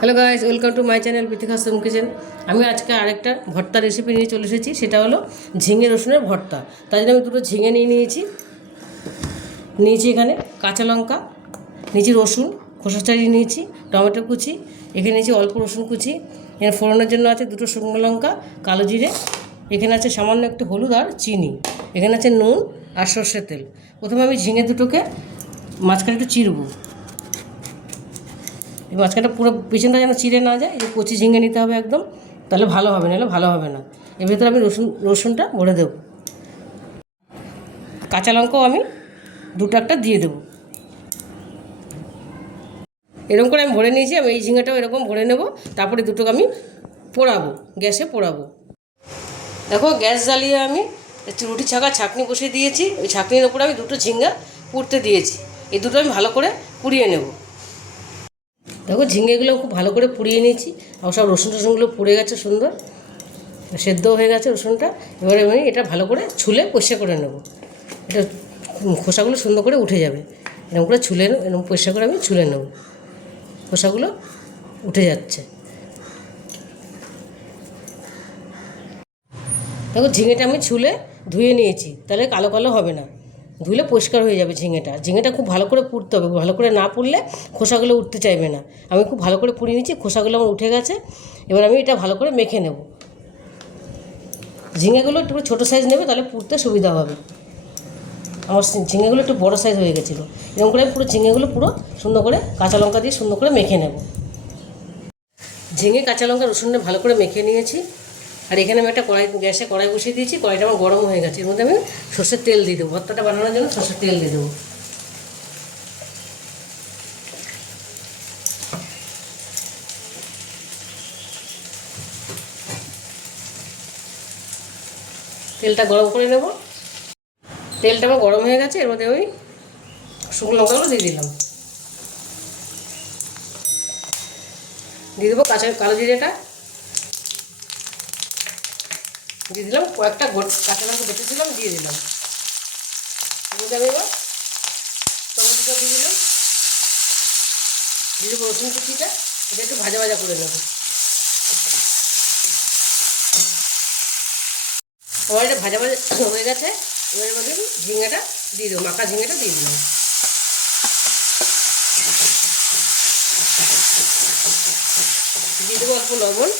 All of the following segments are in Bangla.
Hello guys, welcome to my channel Bithika home kitchen. আমি আজকে আরেকটা ভর্তা রেসিপি নিয়ে চলে এসেছি। সেটা হলো ঝিঙে রসুনের ভর্তা। তাই জন্য আমি দুটো ঝিঙে নিয়েছি এখানে কাঁচা লঙ্কা নিয়েছি, রসুন খোসা ছাড়িয়ে নিয়েছি, টমেটো কুচি, এখানে নিয়েছি অল্প রসুন কুচি, এখানে ফোড়নের জন্য আছে দুটো শুকনো লঙ্কা, কালো জিরে, এখানে আছে সামান্য একটু হলুদ আর চিনি, এখানে আছে নুন আর সর্ষের তেল। প্রথমে আমি ঝিঙে দুটোকে মাঝখানে একটু চিরবো। এই মাঝখানটা পুরো পিছনটা যেন চিড়ে না যায়, এই কচি ঝিঙে নিতে হবে একদম, তাহলে ভালো হবে, নাহলে ভালো হবে না। এর ভেতরে আমি রসুনটা ভরে দেবো, কাঁচা লঙ্কাও আমি দুটো একটা দিয়ে দেবো। এরকম করে আমি ভরে নিয়েছি। আমি এই ঝিঙেটাও এরকম ভরে নেব, তারপরে দুটোকে আমি পোড়াবো, গ্যাসে পোড়াবো। দেখো, গ্যাস জ্বালিয়ে আমি রুটি ছাঁকা ছাঁকনি বসিয়ে দিয়েছি। ওই ছাঁকনির ওপরে আমি দুটো ঝিঙ্গা পুড়তে দিয়েছি। এই দুটো আমি ভালো করে পুড়িয়ে নেব। দেখো, ঝিঙেগুলো খুব ভালো করে পুড়িয়ে নিয়েছি, আর সব রসুনগুলো পুড়ে গেছে, সুন্দর সেদ্ধও হয়ে গেছে রসুনটা। এবারে আমি এটা ভালো করে ছুলে পরিষ্কার করে নেব। এটা খোসাগুলো সুন্দর করে উঠে যাবে, এরকম করে ছুলে এরকম পরিষ্কার করে আমি ছুলে নেব। খোসাগুলো উঠে যাচ্ছে। দেখো, ঝিঙেটা আমি ছুলে ধুয়ে নিয়েছি, তাহলে কালো কালো হবে না, ধুলে পরিষ্কার হয়ে যাবে ঝিঙেটা খুব ভালো করে পুড়তে হবে। ভালো করে না পুড়লে খোসাগুলো উঠতে চাইবে না। আমি খুব ভালো করে পুড়িয়ে নিয়েছি, খোসাগুলো আমার উঠে গেছে। এবার আমি এটা ভালো করে মেখে নেব। ঝিঙেগুলো একটু ছোটো সাইজ নেবে, তাহলে পুড়তে সুবিধা হবে। আমার ঝিঙেগুলো একটু বড়ো সাইজ হয়ে গেছিলো। এরকম করে পুরো ঝিঙেগুলো পুরো সুন্দর করে কাঁচা লঙ্কা দিয়ে সুন্দর করে মেখে নেব। ঝিঙে, কাঁচা লঙ্কা, রসুনটা ভালো করে মেখে নিয়েছি। আর এখানে আমি একটা গ্যাসে কড়াই বসিয়ে দিয়েছি। কড়াইটা আমার গরম হয়ে গেছে। এর মধ্যে আমি সর্ষের তেল দিয়ে দেবো। ভর্তাটা বানানোর জন্য সর্ষের তেল দিয়ে দেবো। তেলটা গরম করে নেব। তেলটা আমার গরম হয়ে গেছে। এর মধ্যে আমি শুকনো লঙ্কাগুলো দিয়ে দিলাম, দিয়ে দেবো কালো জিরেটা দিয়ে দিলাম। কয়েকটা কাঁচা লঙ্কা বেঁচেছিলাম, দিয়ে দিলাম। এর মধ্যে আমি এবার টমেটোটা দিয়ে দিলাম, দিয়ে দেবো রসুন কুচিটা। এটা একটু ভাজা ভাজা করে নেব। আমার এটা ভাজা ভাজা হয়ে গেছে। এবার মধ্যে আমি ঝিঙেটা দিয়ে দেবো, মাখা ঝিঙেটা দিয়ে দিলাম। দিয়ে দেবো অল্প লবণ।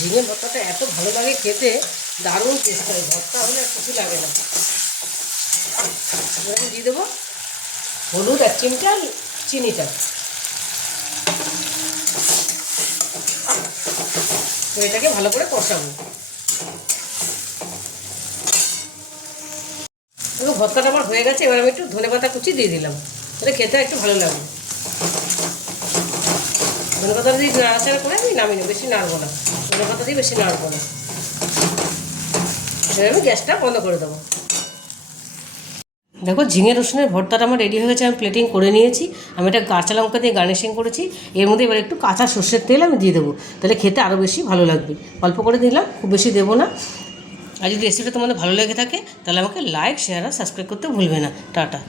ঝিঙে ভর্তাটা এত ভালো লাগে খেতে, দারুণ টেস্ট হয়। ভর্তা হলে আর কিছু লাগে না। এবার আমি দিয়ে দেবো হলুদ আর চিমটা, চিনিটা। তো এটাকে ভালো করে কষাবো। দেখো, ভর্তাটা আমার হয়ে গেছে। এবার আমি একটু ধনেপাতা কুচি দিয়ে দিলাম, তাহলে খেতে একটু ভালো লাগবে। ধনেপাতা দিয়ে নাড়াচাড়া করে আমি নামিয়ে নেব, বেশি নাড়বো না। ধনেপাতা দিয়ে বেশি নাড়বো না। এবার আমি গ্যাসটা বন্ধ করে দেবো। দেখো, ঝিঙে রসুনের ভর্তাটা আমার রেডি হয়ে গেছে। আমি প্লেটিং করে নিয়েছি। আমি এটা কাঁচা লঙ্কা দিয়ে গার্নিশিং করেছি। এর মধ্যে এবার একটু কাঁচা সর্ষের তেল আমি দিয়ে দেবো, তাহলে খেতে আরও বেশি ভালো লাগবে। অল্প করে দিলাম, খুব বেশি দেবো না। আর যদি রেসিপিটা তোমাদের ভালো লেগে থাকে, তাহলে আমাকে লাইক, শেয়ার আর সাবস্ক্রাইব করতে ভুলবে না। টাটা।